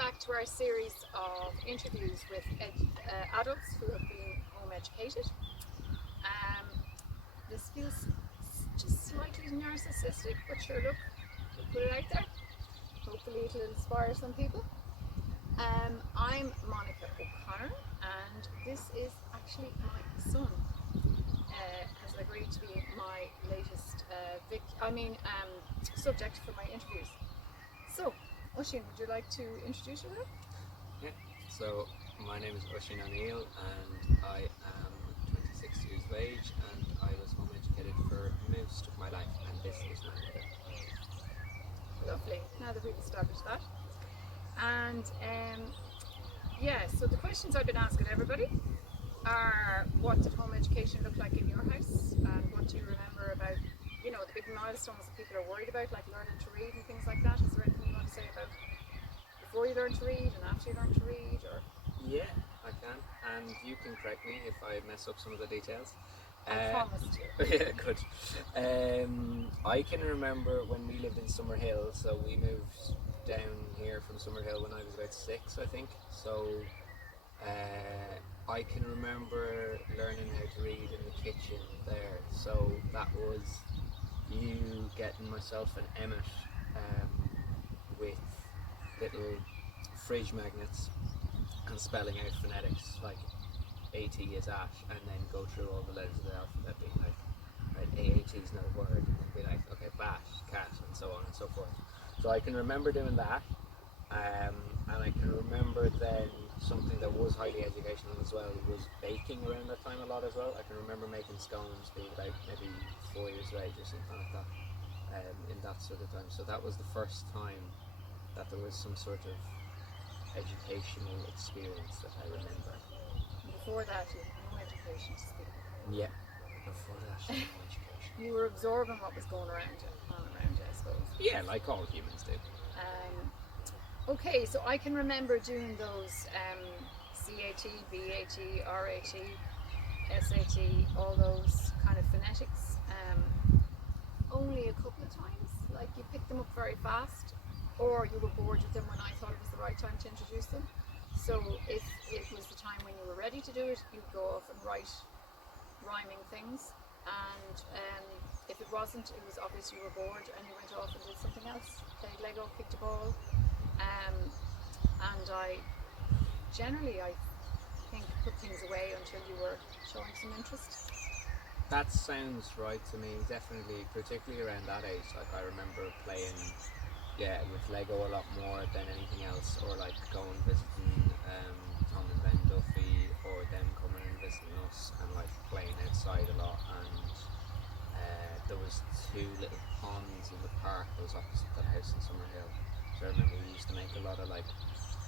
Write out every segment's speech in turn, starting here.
back to our series of interviews with adults who have been home educated. This feels just slightly narcissistic, but sure, look, we'll put it out there. Hopefully it'll inspire some people. I'm Monica O'Connor, and this is actually my son. Has agreed to be my latest subject for my interviews. So, Oisin, would you like to introduce yourself? Yeah, so my name is Oisin O'Neill and I am 26 years of age and I was home educated for most of my life, and this is my mother. Lovely, now that we've established that. And so the questions I've been asking everybody are, what did home education look like in your house, and what do you remember about, the big milestones that people are worried about, like learning to read and things like that? Is there anything you want to say about before you learn to read and after you learn to read? Or Yeah, I can, and you can correct me if I mess up some of the details. I promise to. Yeah, good. I can remember when we lived in Summerhill, so we moved down here from Summerhill when I was about 6, I think. So I can remember learning how to read in the kitchen there. So that was you getting myself and Emmett with little fridge magnets and spelling out phonetics like AT is at, and then go through all the letters of the alphabet, being like, right, AAT is not a word, and then be like, okay, bat, cat, and so on and so forth. So I can remember doing that, and I can remember then something that was highly educational as well was baking around that time a lot as well. I can remember making scones being about maybe 4 years of age or something like that, in that sort of time. So that was the first time that there was some sort of educational experience that I remember. Before that, you had no education to speak. Yeah, before that, no education. You were absorbing what was going around you, I suppose. Yeah, like all humans do. Okay, so I can remember doing those CAT, BAT, RAT, SAT, all those kind of phonetics only a couple of times. Like, you picked them up very fast, or you were bored with them when I thought it was the right time to introduce them. So if it was the time when you were ready to do it, you'd go off and write rhyming things, and if it wasn't, it was obvious you were bored and you went off and did something else, played Lego, kicked a ball, and I think put things away until you were showing some interest. That sounds right to me, definitely, particularly around that age. Like, I remember playing with Lego a lot more than anything else, or like going visiting Tom and Ben Duffy, or them coming and visiting us and like playing outside a lot. And there was 2 little ponds in the park that was opposite the house in Summerhill. So I remember we used to make a lot of like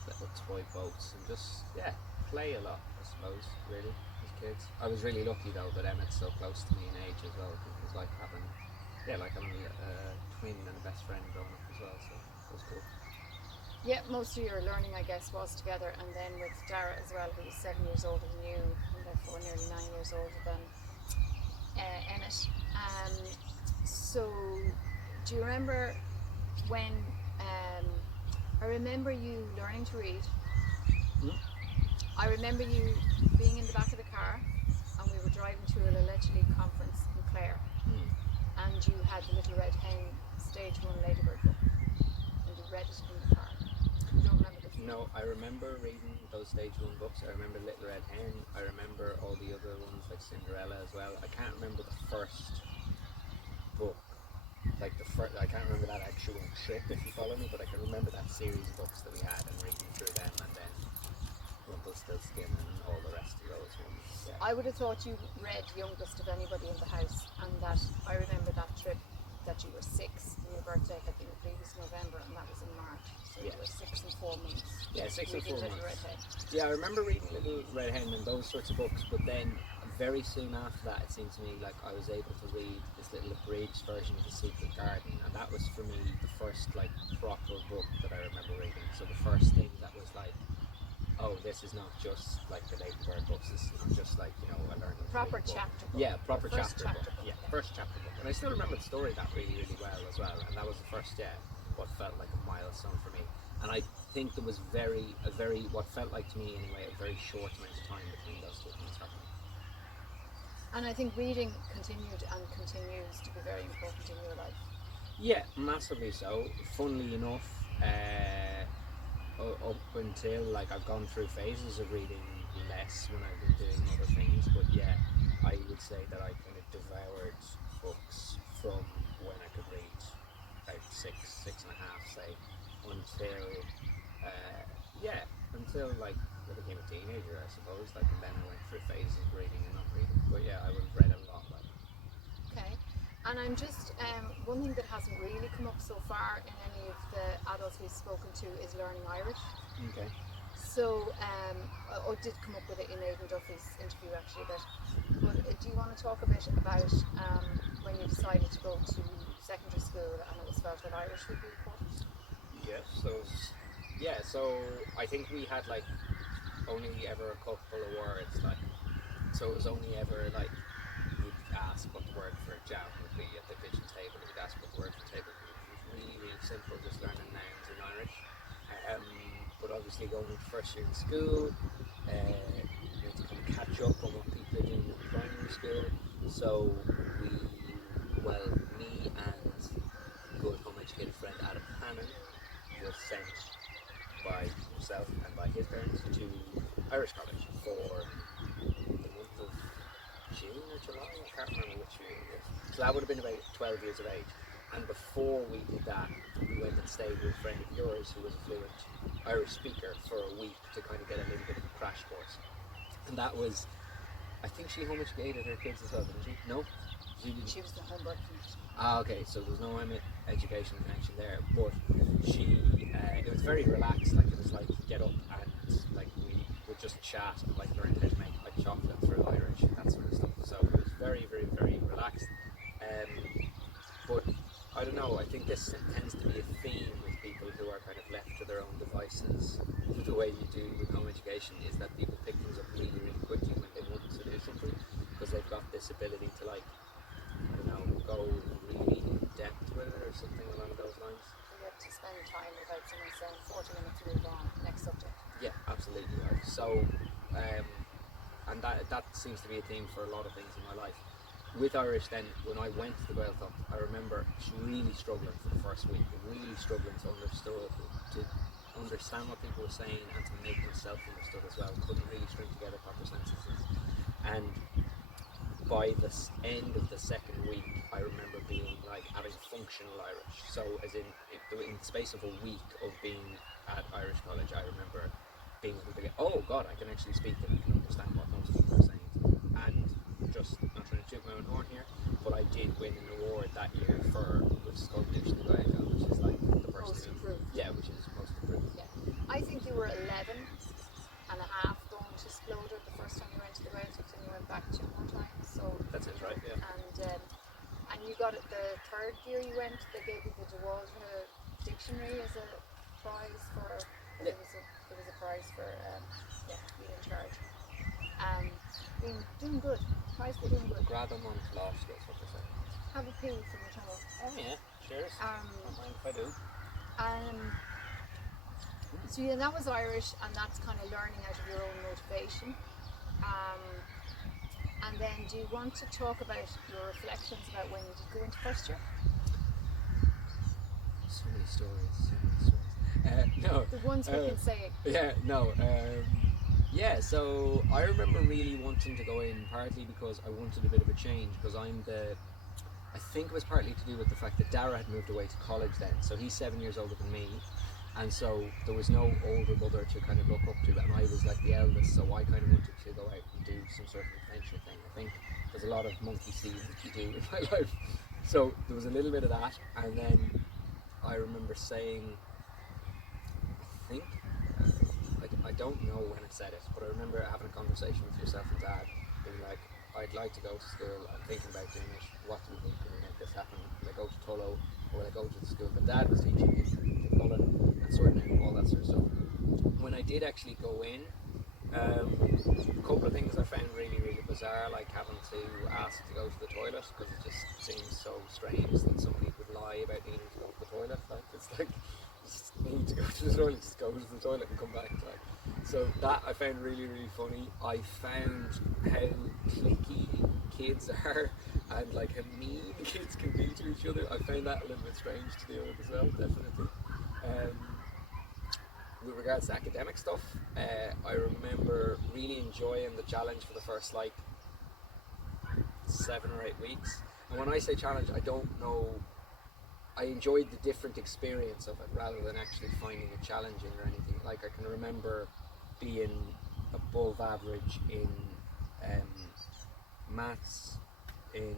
little toy boats and just play a lot, I suppose, really, as kids. I was really lucky though that Emmett's so close to me in age as well, because it was like having a twin and a best friend growing up as well, so it was cool. Yeah, most of your learning, I guess, was together, and then with Dara as well, who was 7 years older than you, and therefore nearly 9 years older than Emmett. So, do you remember when I remember you learning to read? I remember you being in the back of the car, and we were driving to a allegedly conference in Clare, and you had the Little Red Hen Stage 1 Ladybird book, and you read it in the car. You don't remember this? No, I remember reading those Stage 1 books. I remember Little Red Hen. I remember all the other ones like Cinderella as well. I can't remember the first book. I can't remember that actual trip, if you follow me, but I can remember that series of books that we had and reading through them, and then Rumpelstiltskin and all the rest of those ones. Yeah. I would have thought you read youngest of anybody in the house, and that I remember that trip that you were 6, and your birthday had been the previous November, and that was in March, so you were 6 and 4 months. Yeah, 6 and 4 Little months. Red Hen. Yeah, I remember reading Little Red Hen and those sorts of books, but then very soon after that, it seemed to me like I was able to read this little abridged version of The Secret Garden, and that was for me the first like proper book that I remember reading. So the first thing that was like, oh, this is not just like the Ladybird books, this is not just like, a learning proper book. chapter book. Yeah, proper chapter book. book. Yeah, first chapter book. And I still remember the story of that really, really well as well, and that was the first, what felt like a milestone for me. And I think there was what felt like to me anyway, a very short amount of time between those two things happening. And I think reading continued and continues to be very important in your life. Yeah, massively so. Funnily enough, up until like I've gone through phases of reading less when I've been doing other things, but yeah, I would say that I kind of devoured books from when I could read about six and a half, say, until until like I became a teenager, I suppose. Like, and then I went through phases of reading and not reading. But yeah, I would have read a lot. Like, Okay. And I'm just, one thing that hasn't really come up so far in any of the adults we've spoken to is learning Irish. okay. So, I did come up with it in Aidan Duffy's interview actually, but do you want to talk a bit about when you decided to go to secondary school and it was felt that Irish would be important? Yes. So I think we had like only ever a couple of words, like, so it was only ever like you'd ask what the word for jam would be at the kitchen table, you'd ask what the word for table would be. It was really, really simple, just learning nouns in Irish. But obviously going into first year in school, you had to kind of catch up on what people are doing in primary school. So me and good home educated friend Adam Hannon was sent by himself and by his parents to Irish college for the month of June or July, I can't remember which year it was. So that would have been about 12 years of age. And before we did that, we went and stayed with a friend of yours who was a fluent Irish speaker for a week to kind of get a little bit of a crash course. And that was, I think she home educated her kids as well, didn't she? No? She was the homework connection. Okay, so there's no education connection there, but she, it was very relaxed, like it was like get up and like we would just chat and like learn how to make like chocolate through Irish and that sort of stuff. So it was very, very, very relaxed. But I don't know, I think this tends to be a theme with people who are kind of left to their own devices. The way you do with home education is that people pick things up really, really quickly when they want to do something because they've got this ability to like, I don't know, go really in depth with it or something along those lines. You have to spend time without someone saying 40 minutes move on, next subject. Yeah, absolutely right. So, and that seems to be a theme for a lot of things in my life. With Irish then, when I went to the Gaeltacht, I remember really struggling for the first week, really struggling to understand what people were saying and to make myself understood as well. Couldn't really string together proper sentences. And by the end of the second week, I remember being like having functional Irish. So as in the space of a week of being at Irish college, I remember being able to get, oh God, I can actually speak it, I can understand what most people are saying. And just not trying to toot my own horn here, but I did win an award that year for, which is called Lucian the Gael, which is like the person Most improved. Yeah, which is most improved. Yeah. I think you were 11 and a half going to Sploder the first time you went to the Gaeltacht and you went back 2 more times. So That sounds right, yeah. And you got it the third year you went, they gave you the De Waaldre dictionary as a prize for, Yeah. there was a prize for being in charge. Doing good. Prize for doing good. Grab them on law school, that's what they say. Have a pee from the tunnel. Oh yeah, cheers. Don't mind if I do. So yeah, that was Irish, and that's kind of learning out of your own motivation. And then, do you want to talk about your reflections about when you did go into first year? So many stories. No. The ones we can say. Yeah, no. Yeah, so I remember really wanting to go in partly because I wanted a bit of a change because I think it was partly to do with the fact that Dara had moved away to college then, so he's 7 years older than me, and so there was no older brother to kind of look up to, and I was like the eldest, so I kind of wanted to go out and do some sort of adventure thing. I think there's a lot of monkey see that you do in my life, so there was a little bit of that, and then I remember saying, I don't know when I said it, but I remember having a conversation with yourself and Dad, being like, I'd like to go to school, I'm thinking about doing it, what do we think, can we make this happen? Will I go to Tullow, or will I go to the school that Dad was teaching in Cullen, and sorting out all that sort of stuff. When I did actually go in, a couple of things I found really, really bizarre, like having to ask to go to the toilet, because it just seems so strange that somebody would lie about needing to go to the toilet. Like, it's like, just need to go to the toilet, just go to the toilet and come back. Like, so that I found really, really funny. I found how cliquey kids are and like how mean kids can be to each other. I found that a little bit strange to deal with as well, definitely. With regards to academic stuff, I remember really enjoying the challenge for the first like 7 or 8 weeks. And when I say challenge, I don't know, I enjoyed the different experience of it rather than actually finding it challenging or anything. Like I can remember being above average in maths, in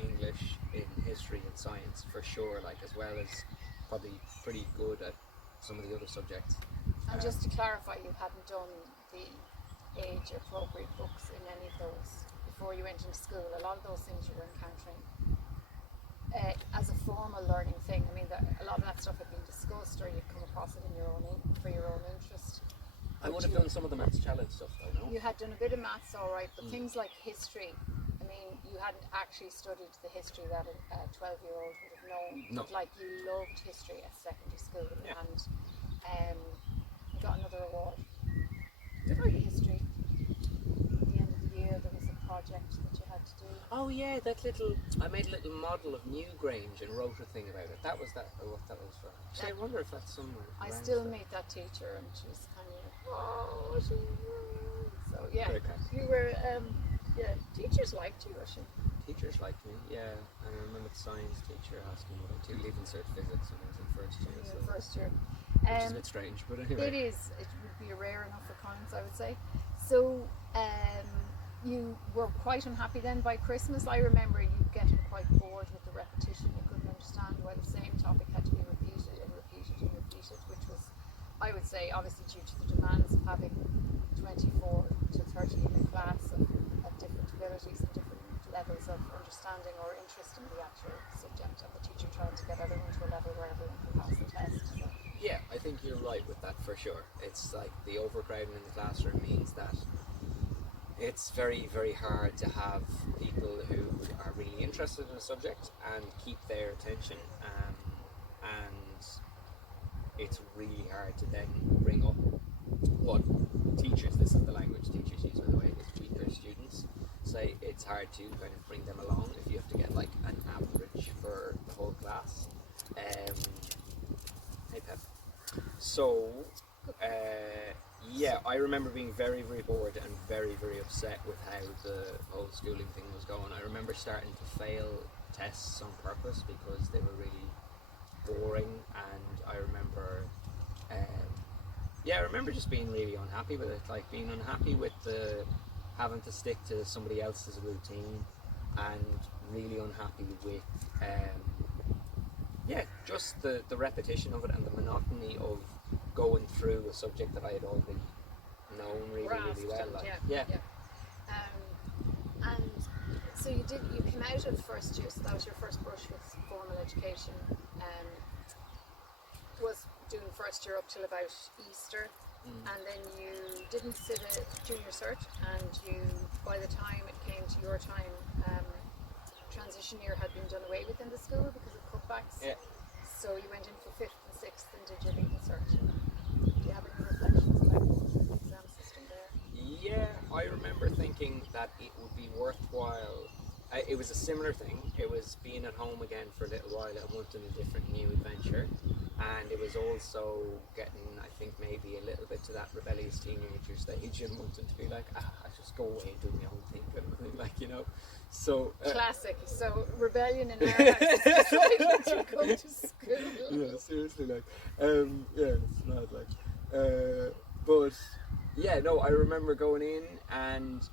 English, in history and science for sure, like as well as probably pretty good at some of the other subjects. And just to clarify, you hadn't done the age appropriate books in any of those before you went into school. A lot of those things you were encountering as a formal learning thing. I mean, a lot of that stuff had been discussed, or you'd come across it in your own for your own interest. I would have done some of the maths challenge stuff though, no? You had done a bit of maths, all right, but things like history, I mean, you hadn't actually studied the history that a 12-year-old would have known. No. But like, you loved history at secondary school, Yeah. and you got another award for history. At the end of the year, there was a project that you had to do. Oh yeah, I made a little model of Newgrange and wrote a thing about it. That was what that was for. Actually, I wonder if that's somewhere. I around still there. meet that teacher, and she was kind of like, oh, so yeah, Very kind. you were, teachers liked you, or she? Teachers liked me, yeah. And I remember the science teacher asking what I do, leaving cert physics when I was in first year. In So, your first year. which is a bit strange, but anyway. It is. It would be a rare enough occurrence, I would say. So, you were quite unhappy then by Christmas. I remember you getting quite bored with the repetition. You couldn't understand why the same topic had to be repeated and repeated and repeated, which was, I would say, obviously due to the demands of having 24 to 30 in a class of different abilities and different levels of understanding or interest in the actual subject, and the teacher trying to get everyone to a level where everyone can pass the test. So. Yeah, I think you're right with that for sure. It's like the overcrowding in the classroom means that it's very, very hard to have people who are really interested in a subject and keep their attention, and it's really hard to then bring up what teachers, this is the language teachers use by the way, is treat their students. Say it's hard to kind of bring them along if you have to get like an average for the whole class. Hey Pep. So, yeah, I remember being very, very bored and very, very upset with how the whole schooling thing was going. I remember starting to fail tests on purpose because they were really boring, and I remember, I remember just being really unhappy with it, like being unhappy with the having to stick to somebody else's routine, and really unhappy with, just the repetition of it and the monotony of going through a subject that I had already known really, really well. Like, yeah. And so you came out of first year, so that was your first brush with formal education. Was doing first year up till about Easter, and then you didn't sit a junior cert, and you, by the time it came to your time, transition year had been done away with in the school because of cutbacks. Yeah. So you went in for 5th and 6th and did your leaving cert. Do you have any reflections about the exam system there? Yeah, I remember thinking that it would be worthwhile. It was a similar thing. It was being at home again for a little while. I wanted a different new adventure, and it was also getting, I think, maybe a little bit to that rebellious teenager stage and wanting to be like, I just go away and do my own thing, kind of thing, like, you know. So classic. So rebellion in our house is just like that you go to school. Yeah, seriously, like, it's not like, but yeah, no, I remember going in and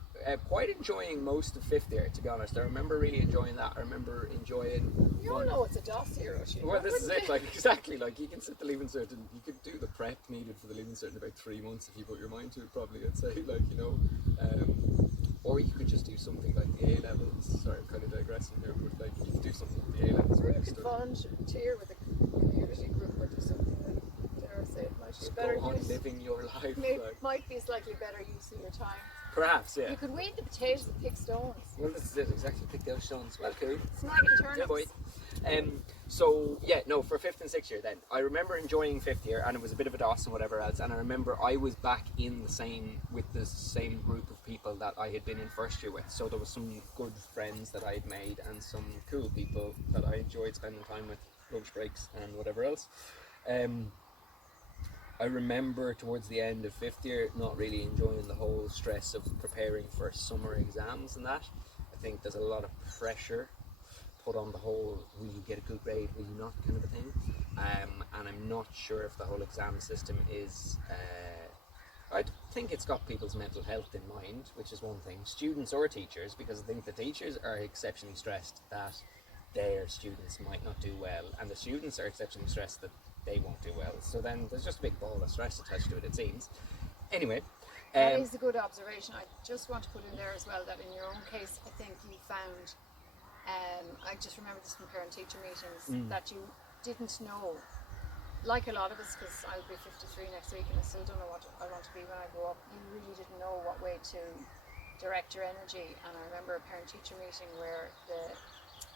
quite enjoying most of 5th year, to be honest. I remember really enjoying that. I remember enjoying. You all know it's a dossier, Oisin. Well, this is it, like, exactly, like, you can sit the leaving cert and you could do the prep needed for the leaving cert in about 3 months if you put your mind to it, probably, I'd say, like, you know, or you could just do something like the A-levels. Sorry, I'm kind of digressing here, but like, you could do something with the A-levels. Or you could volunteer with a community group or do something like, dare I say, it might be better go on use. living your life. It might be slightly better use of your time. Perhaps, yeah. You could weed the potatoes and pick stones. Well, this is it, exactly. Pick those stones. Well, cool. Snagging turnips. Yeah, boy. So yeah, no, for fifth and sixth year then, I remember enjoying fifth year, and it was a bit of a DOS and whatever else, and I remember I was back in with the same group of people that I had been in first year with, so there was some good friends that I had made, and some cool people that I enjoyed spending time with, lunch breaks and whatever else. I remember towards the end of fifth year not really enjoying the whole stress of preparing for summer exams and that. I think there's a lot of pressure put on the whole, will you get a good grade, will you not, kind of a thing. And I'm not sure if the whole exam system is, I think it's got people's mental health in mind, which is one thing, students or teachers, because I think the teachers are exceptionally stressed that their students might not do well, and the students are exceptionally stressed that they won't do well. So then there's just a big ball of stress attached to it, it seems. Anyway. That is a good observation. I just want to put in there as well that in your own case, I think you found, I just remember this from parent-teacher meetings, that you didn't know, like a lot of us, because I'll be 53 next week and I still don't know what I want to be when I grow up, you really didn't know what way to direct your energy. And I remember a parent-teacher meeting where the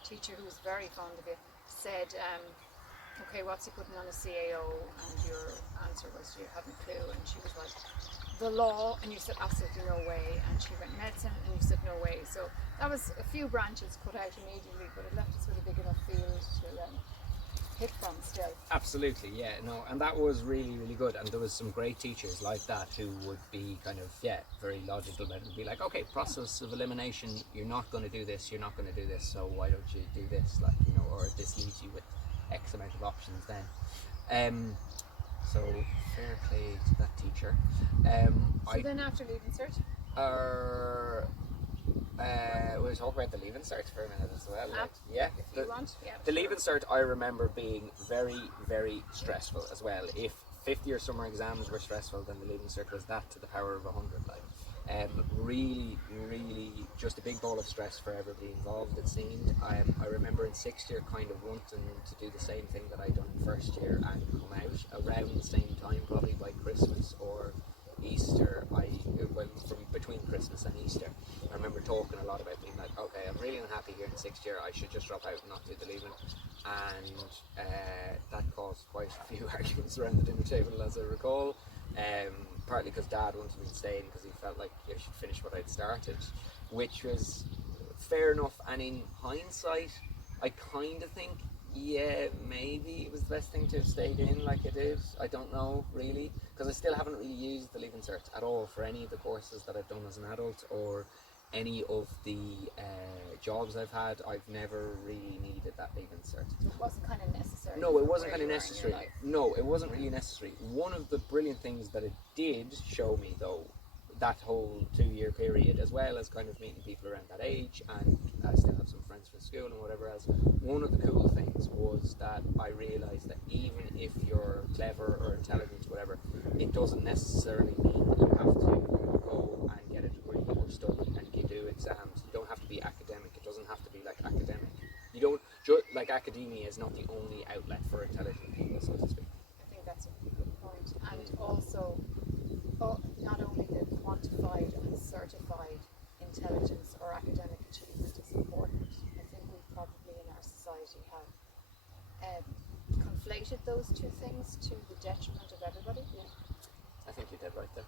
teacher, who was very fond of you, said, okay, what's he putting on a CAO? And your answer was you haven't a clue. And she was like, the law. And you said absolutely no way. And she went medicine, and you said no way. So that was a few branches cut out immediately, but it left us with a big enough field to hit from still. Absolutely, yeah, no, and that was really, really good. And there was some great teachers like that who would be kind of, very logical about it, and be like, okay, process of elimination, you're not going to do this, you're not going to do this, so why don't you do this, like, or this leaves you with X amount of options then. So fair play to that teacher. So then after Leaving Cert? We'll talk about the Leaving Cert for a minute as well. If you want. Yeah, the Leaving Cert I remember being very, very stressful as well. If fifth year summer exams were stressful, then the Leaving Cert was that to the power of 100. Really, really just a big ball of stress for everybody involved, it seemed. I remember in sixth year kind of wanting to do the same thing that I'd done in first year and come out around the same time, probably by Christmas or Easter. From between Christmas and Easter, I remember talking a lot about being like, okay, I'm really unhappy here in sixth year, I should just drop out and not do the Leaving. And that caused quite a few arguments around the dinner table, as I recall. Partly because Dad wanted me to stay because he felt like I should finish what I'd started, which was fair enough. And in hindsight, I kind of think, yeah, maybe it was the best thing to have stayed in like I did. I don't know, really, because I still haven't really used the Leaving Cert at all for any of the courses that I've done as an adult or any of the jobs I've had. I've never really needed that Leaving Cert. It wasn't kind of necessary. No, it wasn't kind of necessary. No, it wasn't really necessary. One of the brilliant things that it did show me, though, that whole 2-year period, as well as kind of meeting people around that age, and I still have some friends from school and whatever else, one of the cool things was that I realised that even if you're clever or intelligent or whatever, it doesn't necessarily mean that you have to go and get a degree or study and you do exams. You don't have to be academic. It doesn't have to be like academic. You don't, like, academia is not the only outlet for intelligent people, so to speak. I think that's a good point. And also, not only the quantified and certified intelligence or academic achievement is important. I think we probably in our society have conflated those two things to the detriment of everybody. I think you did right there.